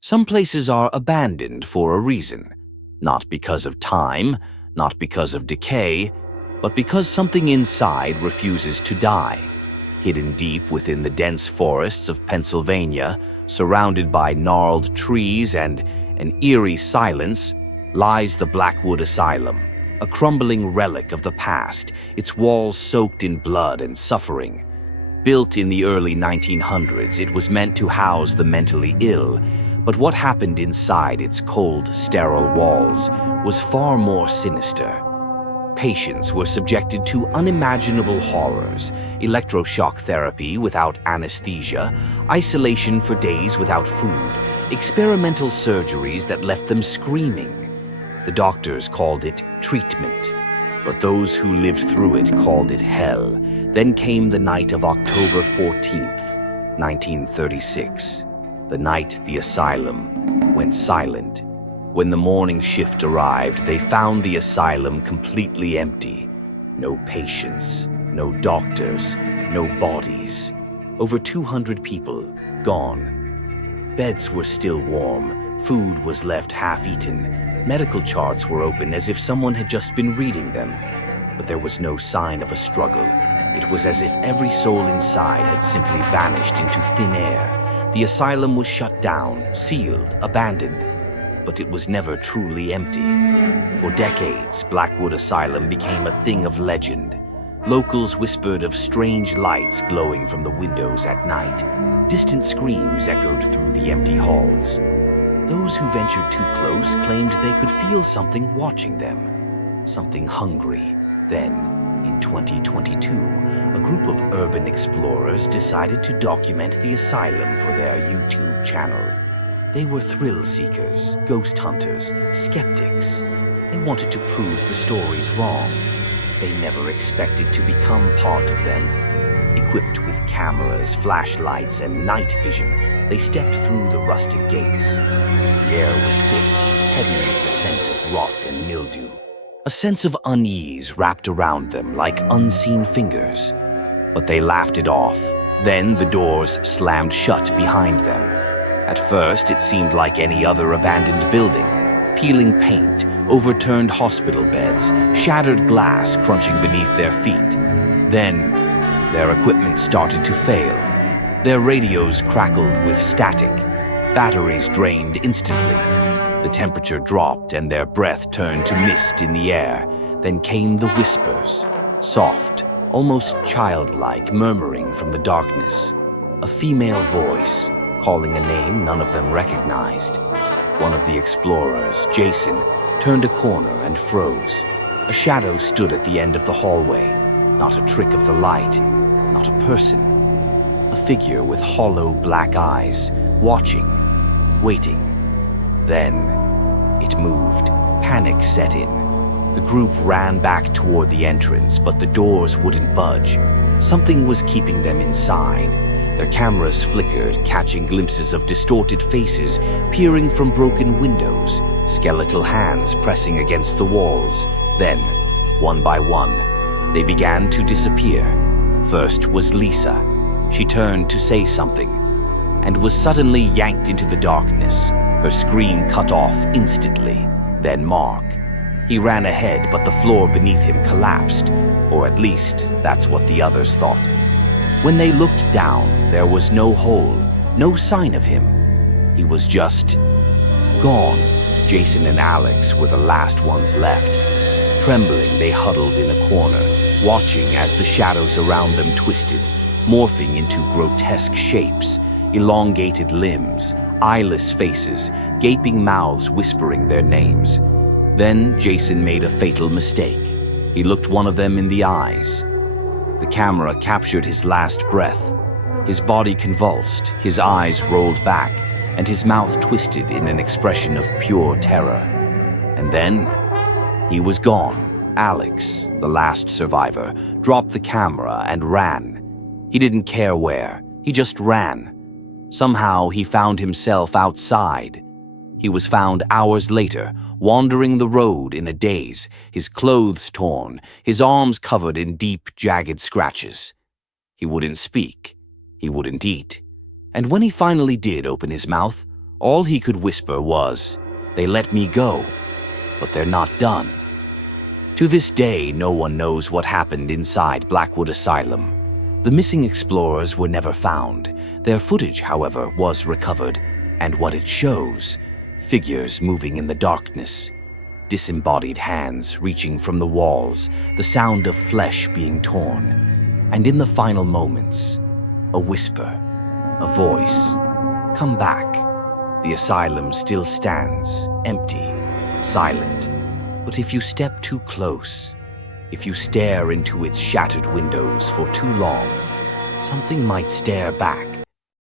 Some places are abandoned for a reason, not because of time, not because of decay, but because something inside refuses to die. Hidden deep within the dense forests of Pennsylvania, surrounded by gnarled trees and an eerie silence, lies the Blackwood Asylum, a crumbling relic of the past, its walls soaked in blood and suffering. Built in the early 1900s, it was meant to house the mentally ill, but what happened inside its cold, sterile walls was far more sinister. Patients were subjected to unimaginable horrors: electroshock therapy without anesthesia, isolation for days without food, experimental surgeries that left them screaming. The doctors called it treatment, but those who lived through it called it hell. Then came the night of October 14th, 1936, the night the asylum went silent. When the morning shift arrived, they found the asylum completely empty. No patients, no doctors, no bodies. Over 200 people gone. Beds were still warm, food was left half-eaten, medical charts were open as if someone had just been reading them. But there was no sign of a struggle. It was as if every soul inside had simply vanished into thin air. The asylum was shut down, sealed, abandoned. But it was never truly empty. For decades, Blackwood Asylum became a thing of legend. Locals whispered of strange lights glowing from the windows at night. Distant screams echoed through the empty halls. Those who ventured too close claimed they could feel something watching them, something hungry. Then, in 2022, a group of urban explorers decided to document the asylum for their YouTube channel. They were thrill seekers, ghost hunters, skeptics. They wanted to prove the stories wrong. They never expected to become part of them. Equipped with cameras, flashlights, and night vision, they stepped through the rusted gates. The air was thick, heavy with the scent of rot and mildew. A sense of unease wrapped around them like unseen fingers. But they laughed it off. Then the doors slammed shut behind them. At first, it seemed like any other abandoned building. Peeling paint, overturned hospital beds, shattered glass crunching beneath their feet. Then, their equipment started to fail. Their radios crackled with static. Batteries drained instantly. The temperature dropped and their breath turned to mist in the air. Then came the whispers, soft, almost childlike, murmuring from the darkness. A female voice, calling a name none of them recognized. One of the explorers, Jason, turned a corner and froze. A shadow stood at the end of the hallway. Not a trick of the light, not a person. A figure with hollow black eyes, watching, waiting. Then, it moved. Panic set in. The group ran back toward the entrance, but the doors wouldn't budge. Something was keeping them inside. Their cameras flickered, catching glimpses of distorted faces peering from broken windows, skeletal hands pressing against the walls. Then, one by one, they began to disappear. First was Lisa. She turned to say something, and was suddenly yanked into the darkness, her scream cut off instantly. Then Mark. He ran ahead, but the floor beneath him collapsed, or at least that's what the others thought. When they looked down, there was no hole, no sign of him. He was just gone. Jason and Alex were the last ones left. Trembling, they huddled in a corner, watching as the shadows around them twisted, morphing into grotesque shapes, elongated limbs, eyeless faces, gaping mouths whispering their names. Then Jason made a fatal mistake. He looked one of them in the eyes. The camera captured his last breath. His body convulsed, his eyes rolled back, and his mouth twisted in an expression of pure terror. And then, he was gone. Alex, the last survivor, dropped the camera and ran. He didn't care where, he just ran. Somehow he found himself outside. He was found hours later, wandering the road in a daze, his clothes torn, his arms covered in deep, jagged scratches. He wouldn't speak. He wouldn't eat. And when he finally did open his mouth, All he could whisper was, "They let me go, but they're not done." To this day, no one knows what happened inside Blackwood Asylum. The missing explorers were never found. Their footage, however, was recovered, and what it shows, figures moving in the darkness, disembodied hands reaching from the walls, the sound of flesh being torn, and in the final moments, a whisper, a voice, "Come back." The asylum still stands, empty, silent. But if you step too close, if you stare into its shattered windows for too long, something might stare back,